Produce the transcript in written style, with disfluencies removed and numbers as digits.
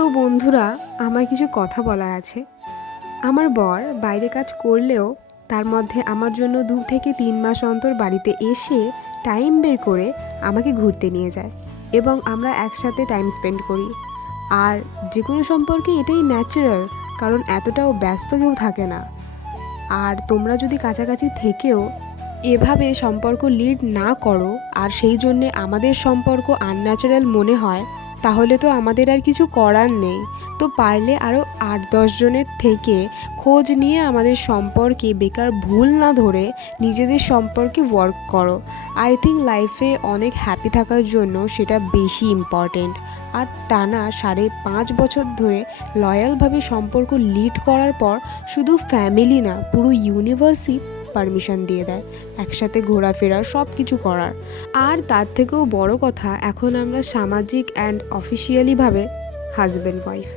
তো বন্ধুরা, আমার কিছু কথা বলার আছে। আমার বর বাইরে কাজ করলেও তার মধ্যে আমার জন্য 2 থেকে 3 মাস অন্তর বাড়িতে এসে টাইম বের করে আমাকে ঘুরতে নিয়ে যায় এবং আমরা একসাথে টাইম স্পেন্ড করি। আর যে কোনো সম্পর্কে এটাই ন্যাচারাল, কারণ এতটাও ব্যস্ত কেউ থাকে না। আর তোমরা যদি কাছাকাছি থেকেও এভাবে সম্পর্ক লিড না করো আর সেই জন্যে আমাদের সম্পর্ক আনন্যাচারাল মনে হয়, তাহলে তো আমাদের আর কিছু করার নেই। তো পারলে আরও 8-10 জনের থেকে খোঁজ নিয়ে আমাদের সম্পর্কে বেকার ভুল না ধরে নিজেদের সম্পর্কে ওয়ার্ক করো। আই থিঙ্ক লাইফে অনেক হ্যাপি থাকার জন্য সেটা বেশি ইম্পর্টেন্ট। আর টানা 5.5 বছর ধরে লয়ালভাবে সম্পর্ক লিড করার পর শুধু ফ্যামিলি না, পুরো ইউনিভার্সই পারমিশন দিয়ে দেয় একসাথে ঘোরাফেরা সব কিছু করার। আর তার থেকেও বড় কথা, এখন আমরা সামাজিক অ্যান্ড অফিসিয়ালিভাবে হাজব্যান্ড ওয়াইফ।